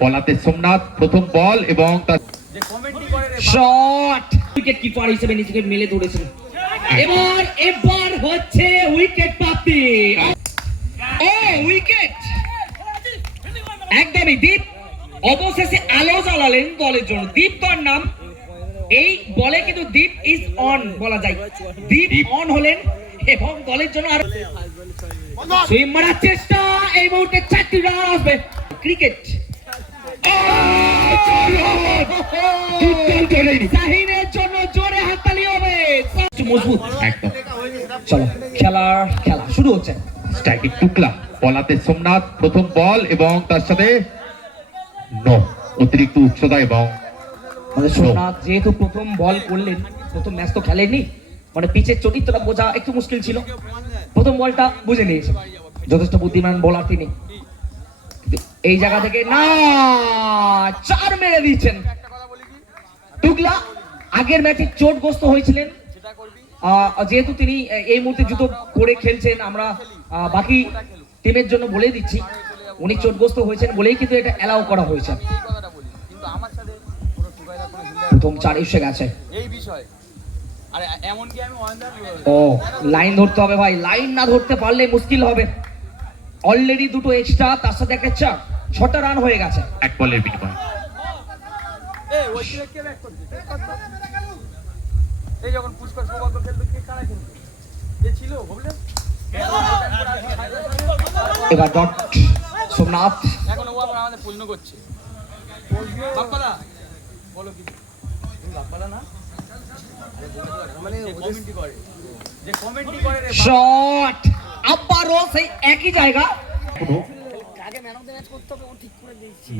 পলাতে সোমনাথ প্রথম বল এবং তার শট উইকেট কিপার হিসেবে নিজেকে মেলে ধরেছেন। এবার হচ্ছে উইকেট প্রাপ্তি। ও উইকেট একদমই দীপ অবশেষে আলো জ্বালালেন দলের জন্য। দীপ তার নাম। এই বলে কিন্তু দীপ ইজ অন বলা যায়। দীপ অন হলেন এবং দলের জন্য আর সুইং মারার চেষ্টা। এই মুহূর্তে 4টি রান আসবে। ক্রিকেট শাহিনের জন্য জোরে হাততালি হবে। মজবুত একদম। চলো খেলা শুরু হচ্ছে। স্ট্রাইকিং টুকলা পলাতে সোমনাথ প্রথম বল এবং তার সাথে নো অতিরিক্ত উচ্চতা এবং সোমনাথ যেহেতু প্রথম বল করলেন, প্রথম ম্যাচ তো খেলেনি, মানে পিচের চরিত্রটা বোঝা একটু মুশকিল ছিল। প্রথম বলটা বুঝে নিয়েছে, যথেষ্ট বুদ্ধিমান বোলার তিনি। এই জায়গা থেকে না 4 মেরে দিয়েছেন টুকলা। আগের ম্যাচে চোটগ্রস্ত হয়েছিলেন, যেহেতু তিনি এই মুহূর্তে জুতো পরে খেলছেন, আমরা বাকি টিমের জন্য বলে দিচ্ছি উনি চোটগ্রস্ত হয়েছেন বলেই কিন্তু এটা অ্যালাউ করা হয়েছে। প্রথম 4 এসে গেছে। ও লাইন ধরতে হবে ভাই, লাইন না ধরতে পারলে মুশকিল হবে। অলরেডি 2টো এক্সট্রা, তার সাথে একটা 6টা রান হয়ে গেছে। এক বলের বিনিময়। এবার ডট সোমনাথ। শট আবারও সেই একই জায়গা।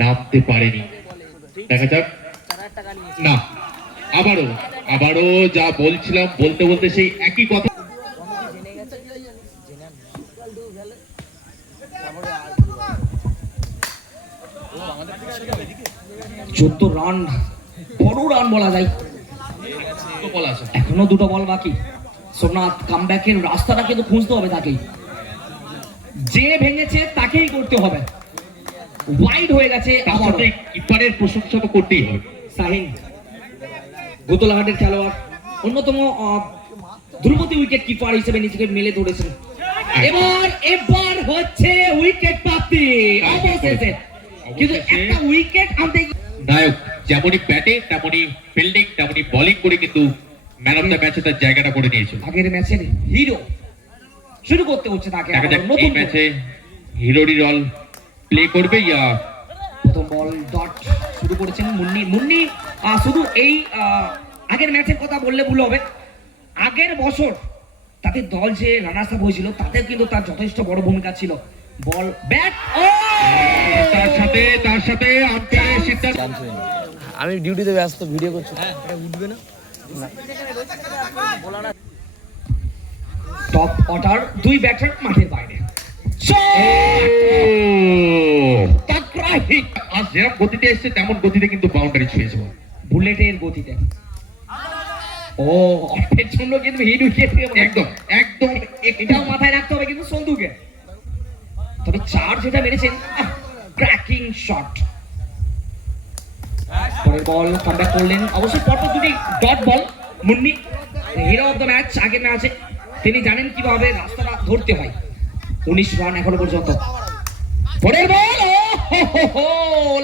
নামতে পারেনি, দেখা যাক। না আবারও যা বলছিলাম বলতে বলতে সেই একই কথা। 14 রান, বড় রান বলা যায়। এখনো 2টো বল বাকি। সোমনাথ কামব্যাকের রাস্তাটা কিন্তু খুঁজতে হবে তাকেই, যে ভেঙেছে তাকেই করতে হবে। ওয়াইড হয়ে গেছে, কিপারের প্রশংসা তো করতেই হবে। শাহিন গোতলাহাটের খেলোয়াড়, অন্যতম ধ্রুপদী উইকেট কিপার হিসেবে নিজেকে মেলে ধরেছেন। এবার হচ্ছে উইকেট প্রাপ্তি অবশেষে, কিন্তু একটা উইকেট আনতে নায়ক যেমনই ব্যাটে তেমনই ফিল্ডিং তেমনই বোলিং করে কিন্তু ম্যান অফ দ্য ম্যাচে তার জায়গাটা করে নিয়েছিল। আগের ম্যাচের হিরো শুরু করতে হচ্ছে তাকে। নতুন ম্যাচে হিরোরই রোল প্লে করবে ইয়া। প্রথম বল ডট শুরু করেছেন মুন্নি। শুধু এই আগের ম্যাচের কথা বললে ভুল হবে। আগের বছর তাদের দল যে রানার্স আপ হয়েছিল তাতে কিন্তু তার যথেষ্ট বড় ভূমিকা ছিল। বল ব্যাট তার সাথে আম্পায়ারের সিদ্ধান্ত। আমি ডিউটিতে ব্যস্ত, ভিডিও করছি। উঠবে না। টপ অর্ডার 2 ব্যাটার মাঠের বাইরে। আর যেরকম গতিতে এসছে তেমন গতিতে কিন্তু বাউন্ডারি ছুঁয়েছে, বুলেটের গতিতে। ও অর্থের জন্য কিন্তু হিট উইকেট একদম এটাও মাথায় রাখতে হবে কিন্তু সন্দুকে। তবে 4 যেটা মেরেছেন, ক্র্যাকিং শট। পরের বল কামব্যাক করলেন, অবশ্যই পরপর 2টি dot ball. Munni hero of the match. আগের ম্যাচে তিনি জানেন কিভাবে রাস্তাটা ধরতে হয়। 19 রান এখনো পর্যন্ত। পরের বল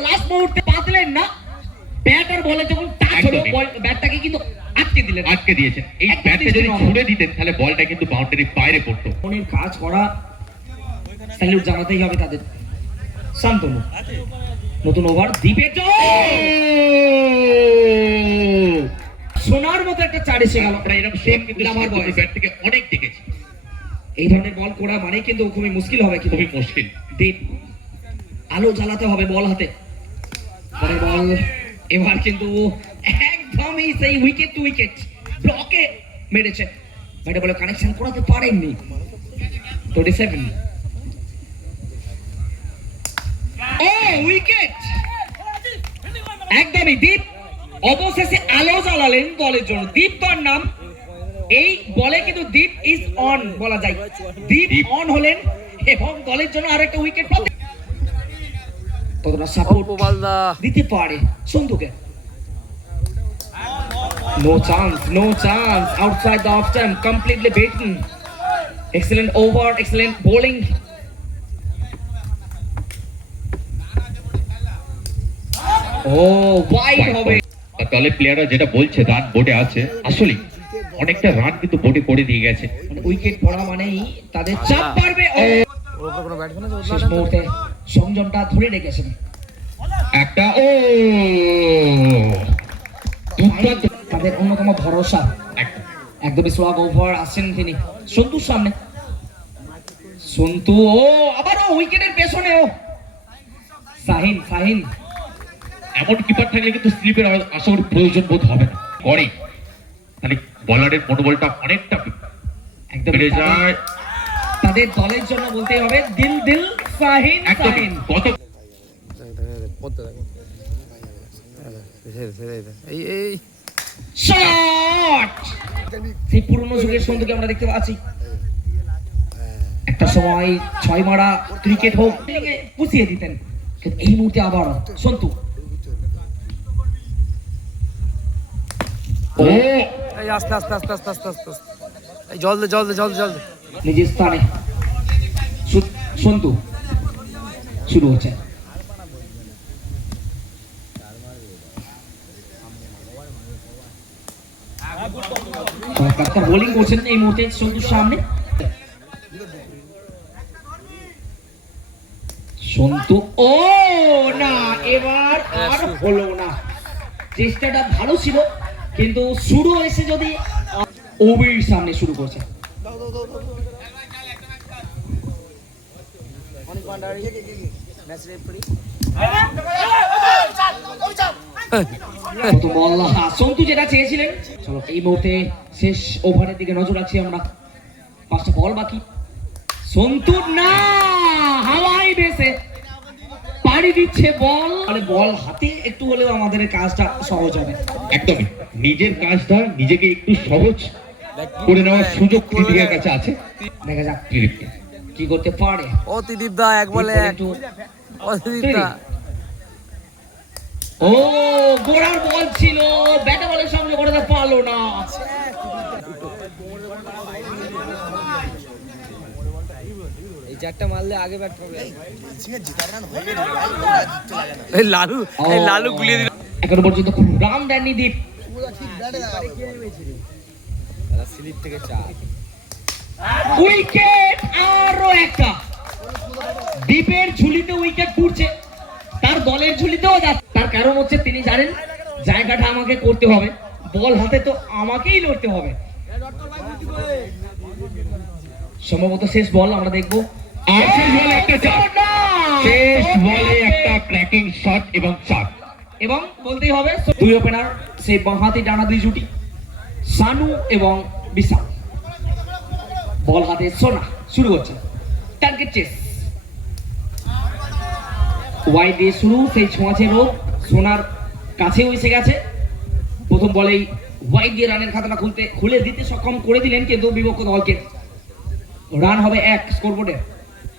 লাস্ট মুহূর্তে পাতলেন না, ব্যাটার বলে যখন টাচ হলো ব্যাটটাকে কিন্তু আটকে দিয়েছেন। এই ব্যাটটা যদি ছুড়ে দিতেন তাহলে বলটা কিন্তু বাউন্ডারির বাইরে পড়তো। মনের কাজ করা, স্যালুট জানাতেই হবে তাদের। শান্তনু নতুন ওভার, দ্বীপের সোনার মতো একটা 4 এসে গেল। ব্যাট থেকে অনেক দেখেছি এই ধরনের বল করা মানে কিন্তু খুবই মুশকিল হবে, খুবই মুশকিল। দ্বীপ আলো জ্বালাতে হবে বল হাতে। পরের বল এবার কিন্তু একদমই সেই উইকেট টু উইকেট ব্লকে মেরেছে। ব্যাটে বলে কানেকশন করাতে পারেননি। 27 উইকেট একদমই। দীপ অবশেষে আলো জ্বালালেন দলের জন্য। দীপ তার নাম। এই বলে কিন্তু দীপ ইজ অন বলা যায়। দীপ অন হলেন এবং দলের জন্য আরেকটা উইকেট পাবেন। কতটা সাপোর্ট গোপালদা দিতে পারে সন্তুকে। No chance. Outside the off time, completely beaten. Excellent over, excellent bowling. Oh, wide হবে। দলের প্লেয়াররা যেটা বলছে রান বোর্ডে আছে, আসলে অনেকটা রান কিন্তু বোর্ডে করে দিয়ে গেছে। উইকেট পড়া মানেই তাদের চাপ বাড়বে। ওর উপর কোনো ব্যাটসম্যান আছে? শেষ মুহূর্তে সংযমটা ধরে রেখেছেন। একটা দুর্দান্ত তাদের অন্যতম ভরসা। একদম। একদমই সোয়াগ ওভার আসছেন তিনি সন্তুর সামনে। সন্তু আবারও উইকেটের পেছনে শাহিন এমন কিপার থাকলে কিন্তু স্লিপের আশা করি প্রয়োজন বোধ হবে না, করে তাহলে বলারের মনোবলটা অনেকটা একদম বেড়ে যায়। তাদের দলের জন্য বলতেই হবে দিল শাহিন। একদম কত পড়তে দেখো এই এই শট! সেই পুরনো যুগের সন্তুকে আমরা দেখতে পাচ্ছি। একটা সময় 6 মারা ক্রিকেট হোক পুষিয়ে দিতেন, কিন্তু এই মুহূর্তে আবার সন্তু। এই আস্তে আস্তে আস্তে আস্তে আস্তে আস্তে আস্তে এই জল দে জল দে জল দে জল দে নিজের স্থানে সন্তু শুরু হচ্ছে। বোলিং করছেন এই মুহূর্তে সন্তুর সামনে। সন্তু না, এবার আর হলো না। চেষ্টাটা ভালো ছিল, কিন্তু শুরু এসে যদি ওবির সামনে শুরু করছে। সন্তু যেটা চেয়েছিলেন। চলো এই মুহূর্তে শেষ ওভারের দিকে নজর রাখছি আমরা। 5টা বল বাকি। সন্তু না, হাওয়াই ভেসে পাড়ি দিচ্ছে বল। মানে বল হাতে একটু হলেও আমাদের কাজটা সহজ হবে। একদমই নিজের কাজটা নিজেকে একটু সহজ করে নেওয়ার সুযোগ ক্রিকেটের কাছে আছে। দেখা যাক ক্রিকেট কি করতে পারে। ও ত্রিদীপ দা এক বলে এক একটু ও ত্রিদীপ দা গোড়ার বল ছিল, ব্যাটে বলের সঙ্গে করতে পারলো না। এই চারটা মারলে আগে ব্যাট পাবে। এই লালু গুলিয়ে দিল। এখনো পর্যন্ত খুব রান দেননি দীপ। স্লিপ থেকে চার উইকেট, আরো একটা। দীপের ঝুলিতে উইকেট পড়ছে, তার দলের ঝুলিতেও যাচ্ছে। তার কারণ হচ্ছে তিনি জানেন জায়গাটা আমাকে করতে হবে, বল হাতে তো আমাকেই লড়তে হবে। সম্ভবত শেষ বল আমরা দেখবো। শেষ বলে একটা চার, শেষ বলে একটা ক্র্যাকিং শট এবং চার। এবং বলতেই হবে দুই ওপেনার সেই বাঁহাতি ডানা দুই জুটি সানু এবং বিশাল। বল হাতে সোনা শুরু হচ্ছে। টার্গেট চেস ওয়াইড দিয়ে শুরু, সেই ছোঁয়াচে রোগ সোনার কাছেও এসে গেছে। প্রথম বলেই ওয়াইড দিয়ে রানের খাতাটা খুলে দিতে সক্ষম করে দিলেন, কিন্তু বিপক্ষ দলকে রান হবে 1 স্কোরবোর্ডে।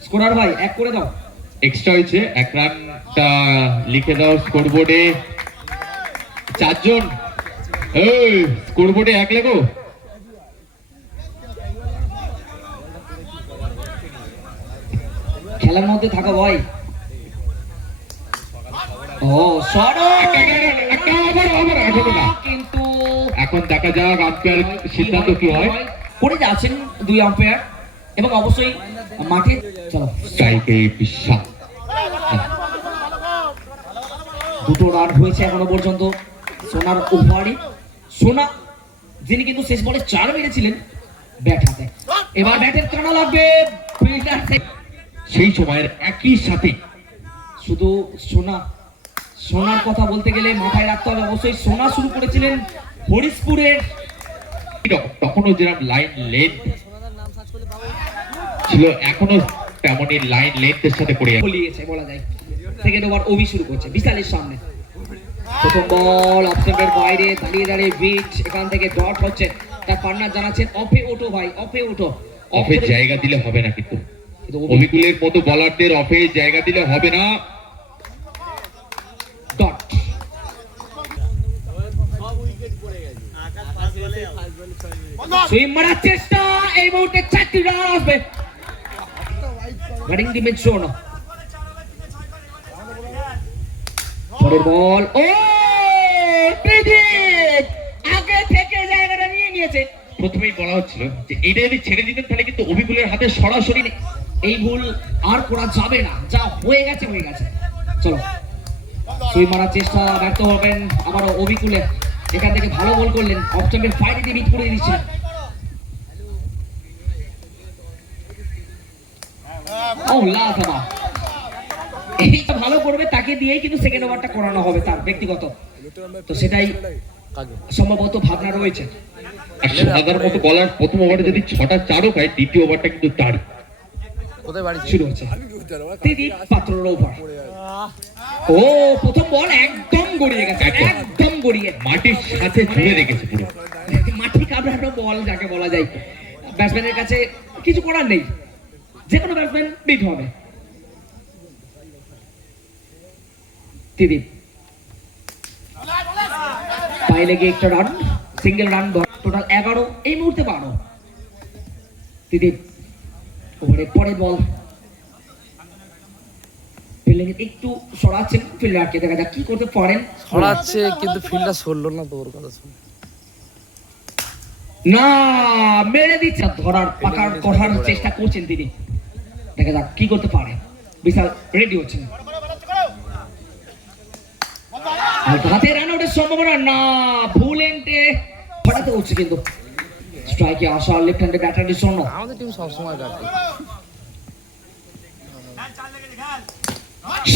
স্কোরার ভাই 1 করে দাও। এক্সট্রা হয়েছে 1 রানটা লিখে দাও স্কোরবোর্ডে। 4 জন স্কোরবোর্ডে 1 লেখো। খেলার মধ্যে থাকা ভাই। কিন্তু এখন দেখা যাক আম্পায়ার সিদ্ধান্ত কি হয়। করে যাচ্ছেন 2 আম্পায়ার এবং অবশ্যই মাঠে। চলো স্ট্রাইকে বিশাল 2টো রান হয়েছে এখনো পর্যন্ত সোনার ওভারে। সোনা যিনি কিন্তু শেষ বলে 4 মেরেছিলেন ব্যাট হাতে। এবার ব্যাটের টানা লাগবে ফিল্ডার থেকে। সেই সময়ের একই সাথে শুধু সোনার কথা বলতে গেলে মাথায় রাখতে হবে অবশ্যই সোনা শুরু করেছিলেন হরিশপুরের। তখনও যেরকম লাইন লেন্থ ছিল এখনো তেমনই লাইন লেন্থের সাথে পড়ে বলিয়েছে বলা যায়। সেকেন্ড ওভার ওবি শুরু করছে বিশালের সামনে। প্রথম বল অফসাইডের বাইরে দাঁড়িয়ে বিট, এখান থেকে ডট হচ্ছে। তার পার্টনার জানাচ্ছেন অফে ওঠো ভাই, অফে ওঠো। অফের জায়গা দিলে হবে না, কিন্তু অবিকুলের মতো বলারদের অফে জায়গা দিলে হবে না। সুইং মারার চেষ্টা, এই মুহূর্তে 4টি রান আসবে। ব্যাটিং টিমের জন্য পরের বল, ও ত্রিদীপ আগে থেকে জায়গাটা নিয়ে নিয়েছে। প্রথমেই বলা হচ্ছিল যে এটা যদি ছেড়ে দিতেন তাহলে কিন্তু অবিকুলের হাতে সরাসরি এই ভুল আর করা যাবে না, যা হয়ে গেছে হয়ে গেছে। চলো, সুইং মারার চেষ্টা ব্যর্থ হবেন আবারও অবিকুলে। এখান থেকে ভালো বল করলেন, অফ স্টাম্পের ফাইটে দিয়ে বিট করে দিচ্ছেন। এইটা ভালো করবে, তাকে দিয়েই কিন্তু সেকেন্ড ওভারটা করানো হবে তার ব্যক্তিগত, তো সেটাই সম্ভবত ভাবনা রয়েছে। আর সোহাগার মতো বলার প্রথম ওভারে যদি 6টা 4ও পায়, দ্বিতীয় ওভারটা কিন্তু তারই কোথায় বাড়ি শুরু হচ্ছে। ত্রিদীপ পাত্রর ওভার, ও প্রথম বল একদম গড়িয়ে গেছে, একদম গড়িয়ে মাটির সাথে জুড়ে রেখেছে পুরো। মাটি কামড়ানো বল যাকে বলা যায়। ব্যাটসম্যানের কাছে কিছু করার নেই, যে কোনো ব্যাটসম্যান বিট হবে। ত্রিদীপ পায়ে লেগে একটা রান, সিঙ্গেল রান, টোটাল 11, এই মুহূর্তে 12। ত্রিদীপ ওভারে পরের বল, ফিল্ডিং একটু সরাচ্ছেন ফিল্ডারকে, দেখা যাক কি করতে পারেন। ছড়াচ্ছে কিন্তু ফিল্ডটা সরলো না, তোর কথা শুনে না, মেরে দিচ্ছে, ধরার পাকার করার চেষ্টা করছেন তিনি, দেখা যাক কি করতে পারে। বিশাল রেডি হচ্ছেন, হাতে রান আউটের সম্ভাবনা না, ভুল এন্টে ফাটাতে হচ্ছে কিন্তু স্ট্রাইকে আসা লেফট হ্যান্ডের ব্যাটারের জন্য। আমাদের টিম সবসময় কাটে।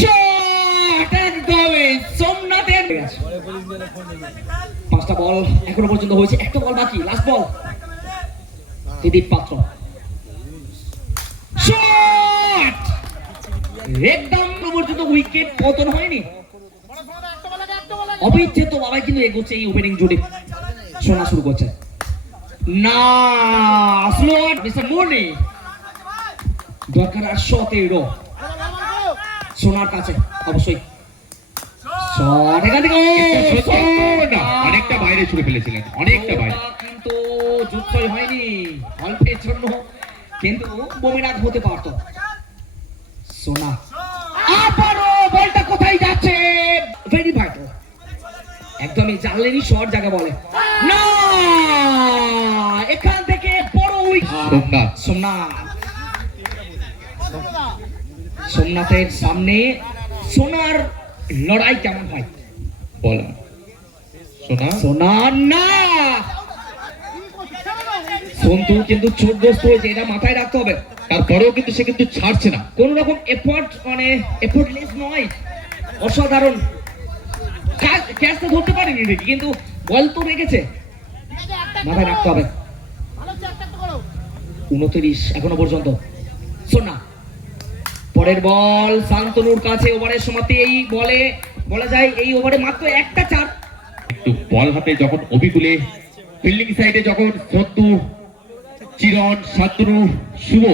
শট একদমই সোমনাথের। 5টা বল এখনো পর্যন্ত হয়েছে, একটা বল বাকি, লাস্ট বল। ত্রিদীপ পাত্র শট একদম পর্যন্ত উইকেট পতন হয়নি, অবিচ্ছেদ্য বাবাই কিন্তু এগোচ্ছে এই ওপেনিং জুড়ে। শোনা শুরু করছে না, স্লোয়ার মিস্টার মুরনি, দরকার আর 17 সোনার কাছে অবশ্যই। শট এখান থেকে অনেকটা বাইরে ছুড়ে ফেলেছিলেন, অনেকটা বাইরে, কিন্তু যুদ্ধই হয়নি অল্পের জন্য, কিন্তু বমিরাগ হতে পারত। সোনা আবারও বলটা কোথায় যাচ্ছে, ভেরি ভাইটাল, একদমই জানলেনি শর্ট জায়গা বলে না, এখান থেকে বড় উইকেট। সোমনাথের সামনে সোনার লড়াই কেমন হয় বলা। সোনা না, সন্তু কিন্তু চোটগ্রস্ত হয়েছে, এটা মাথায় রাখতে হবে। তারপরেও কিন্তু সে কিন্তু ছাড়ছে না, কোন রকম এফোর্ট, মানে এফোর্টলেস নয়, অসাধারণ ক্যাচটা ধরতে পারেনি দেখি, কিন্তু বল তো রেখেছে, মাথায় রাখতে হবে। 29 এখনো পর্যন্ত। সোনা পরের বল শান্তনুর কাছে, ওভারের সমাপ্তি এই বলে বলা যায়, এই ওভারে মাত্র একটা 4। একটু বল হাতে যখন অবিকুলে, ফিল্ডিং সাইডে যখন সন্তু, চিরন, শান্তনু, শুভ,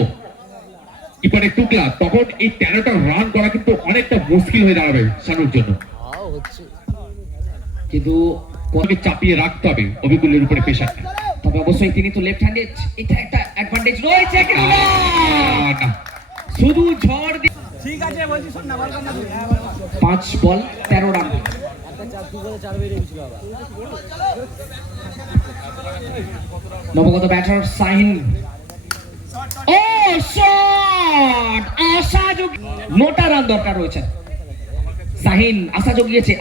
কিপারে টুকলা, তখন এই 13টা রান করা কিন্তু অনেকটা মুশকিল হয়ে দাঁড়াবে শানুর জন্য। কিন্তু চাপিয়ে রাখতে হবে অবিকুলের উপরে প্রেশারটা, তবে অবশ্যই তিনি তো লেফট হ্যান্ডেড, এটা একটা অ্যাডভান্টেজ রয়েছে। শুধু ঝড় দিয়ে, ঠিক আছে বলছি, শোন না, বল কর না তুই। 5 বল 13 রান। নবগত ব্যাটার সাহিন, ও শট আশা যোগী, মোটা রান দরকার রয়েছে। সাহিন আশা জগিয়েছে,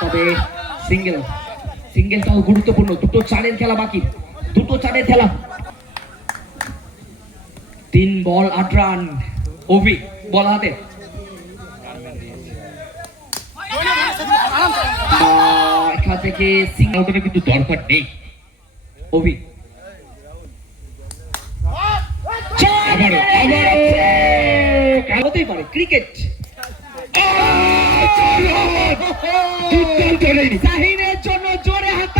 তবে সিঙ্গেলটাও গুরুত্বপূর্ণ। 2টো 4-এর খেলা বাকি, 2টো 4-এর খেলা। 3 বল 8 রান, ওভি বল হাতে, এখান থেকে সিঙ্গেলটা কিন্তু দরকার নেই। ওভি হতেই পারে ক্রিকেট। শাহিনের জন্য জোরে হাত